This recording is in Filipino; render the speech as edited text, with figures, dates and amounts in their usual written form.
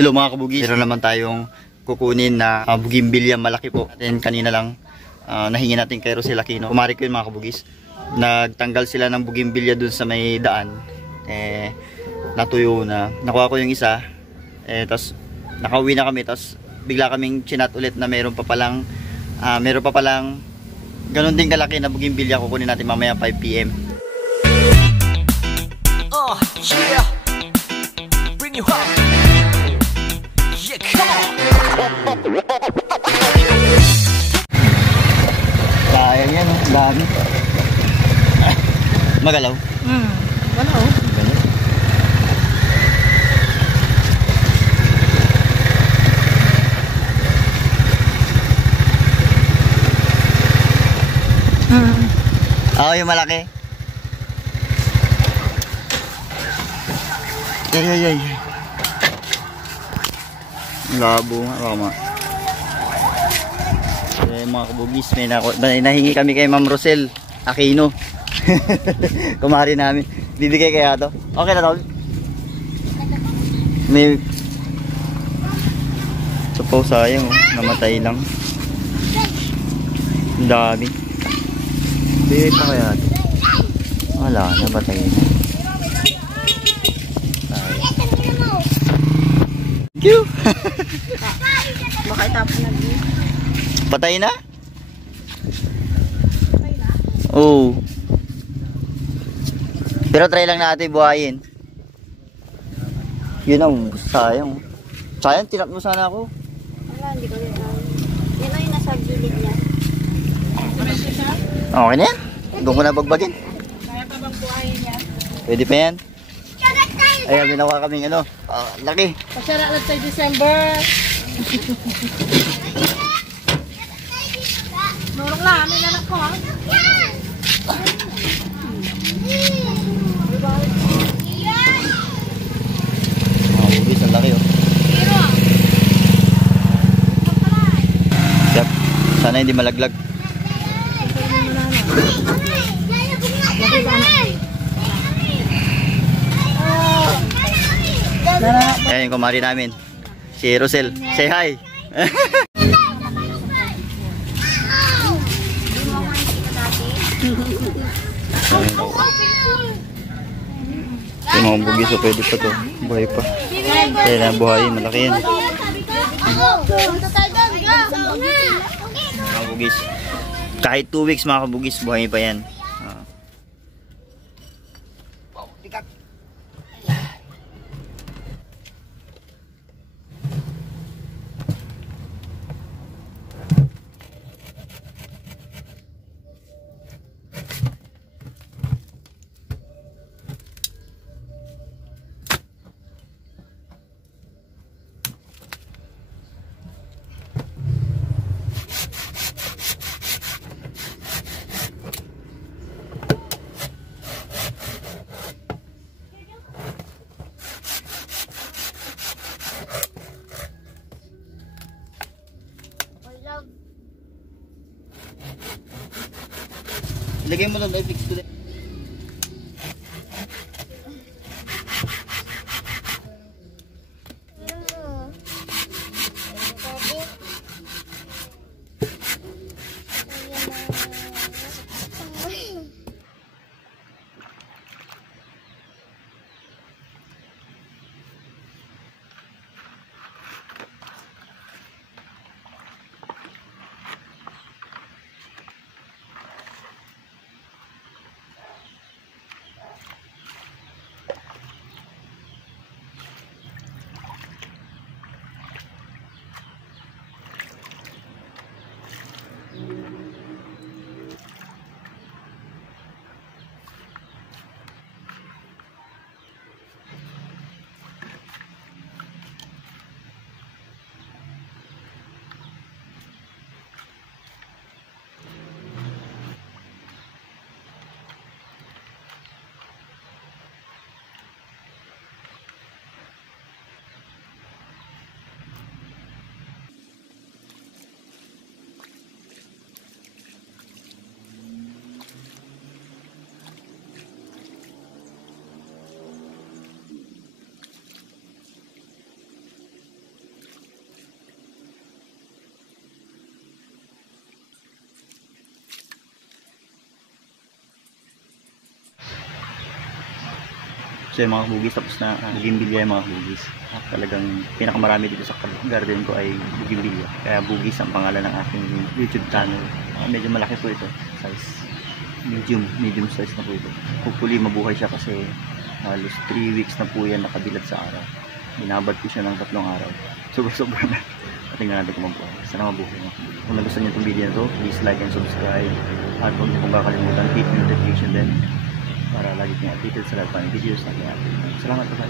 Hello mga kabugis. Meron naman tayong kukunin na bugimbilya malaki po. Then kanina lang nahingi natin kay Rosel Aquino. Kumari ko yun mga kabugis. Nagtanggal sila ng bugimbilya dun sa may daan. Natuyo na. Nakuha ko yung isa. Tapos nakauwi na kami. Tapos bigla kaming chinat ulit na meron pa palang ganun din kalaki na bugimbilya. Kukunin natin mamaya 5 PM. Oh yeah. Bring you home. Yeah, come on. Sayang yan, dami. Magalaw? Magalaw. Oo, yung malaki. Ay. Labo nga, baka mga kabugis, may nahingi kami kay Ma'am Rosel Aquino. Kumari namin. Bibigay kaya to? Okay na to? May ito po sayang, namatay lang. Ang dami. Bibigay pa kaya to? Wala na, batay na. Thank you. Baka itapon na din. Patay na? Oo. Pero try lang natin buhayin. Yun ang sayang. Sayang, tinap mo sana ako. Wala, hindi ko rin alam. Yan ay nasa gilid niya. Okay na yan. Doon ko na bagbagin. Kaya pa bang buhayin niya? Pwede pa yan. Ayan, binawa kaming ano. Laki. Pasara lang tayo December. Nurong lang, may nanak ko ha. Bubis, ang laki oh. Yep. Sana hindi malaglag. Ayan yung kumari namin, si Rosel. Say hi. Yung mga bugis, so pwede pa to. Buhay pa. Kaya na buhay, malaki yan. Mga bugis. Kahit 2 weeks mga kabugis, buhay pa yan. Lagay mo doon, i-fix ko din. So yung mga kabugis, tapos na bugimbilya yung mga kabugis. At talagang pinakamarami dito sa garden ko ay bugimbilya. Kaya bugis ang pangalan ng aking YouTube channel. Medyo malaki po ito, size medium size na po ito. Hopefully mabuhay siya kasi halos 3 weeks na po yan nakabilad sa araw. Binabad ko siya ng 3 araw. Sobra na. Tingnan natin kung mabuhay. Sana mabuhay mga kabugis. Kung nagustuhan niyo itong video na to, please like and subscribe. At huwag niyo pong kakalimutan hit notification din para lagi kayong updated sa lahat ng videos natin. Salamat po.